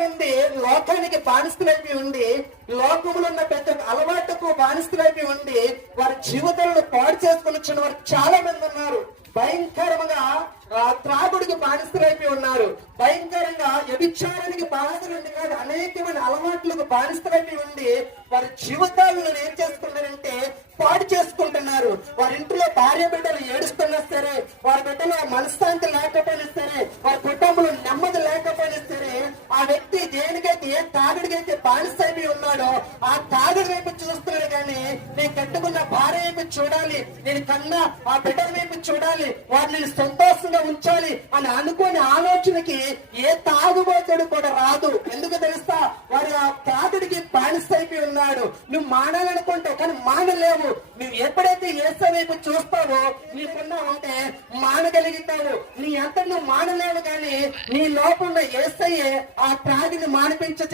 నుండి లోకానికి బానిస్తులైపోయి ఉండి లోకములో ఉన్న పెద్ద అలవాటుకు బానిస్తులైపి ఉండి వారి జీవితాలను పాడు చేసుకుని వచ్చిన వారు చాలా మంది ఉన్నారు భయంకరంగా త్రాగుడికి బానిస్తులైపోయి ఉన్నారు భయంకరంగా వ్యభిచారానికి బానిసలుండి కాదు అనేకమైన అలవాట్లకు బానిస్తులైపోయి ఉండి వారి జీవితాలను ఏం చేసుకుంటారంటే పాడు చేసుకుంటున్నారు. వారి ఇంట్లో భార్య బిడ్డలు ఏడుస్తున్నా సరే వారి బిడ్డలు మనశ్శాంతి లేకపోయినా సరే వారి కుటుంబంలో నెమ్మది లేకపోయినా సరే ఆ వ్యక్తి దేనికైతే ఏ తాగుడికైతే బానిసైపోయి ఉన్నాడో ఆ తాగుడు వైపు చూస్తున్నాడు కానీ నేను కట్టుకున్న భార్య వైపు చూడాలి నేను కన్నా ఆ బిడ్డల వైపు చూడాలి వారిని సంతోషంగా ఉంచాలి అని అనుకునే ఆలోచనకి ఏ తాగుబోతుడు కూడా రాదు. వారి ఆ పాదుడికి బానిసైపోయి ఉన్నాడు. నువ్వు మానాలనుకుంటావు కానీ మానలేవు. నువ్వు ఎప్పుడైతే ఏస వైపు చూస్తావో నీకున్నా ఉంటే మానగలుగుతావు. నీ అంత నువ్వు మానలేవు కానీ నీ లోపల ఏసయ్యే ఆ త్రాగిని మానిపించ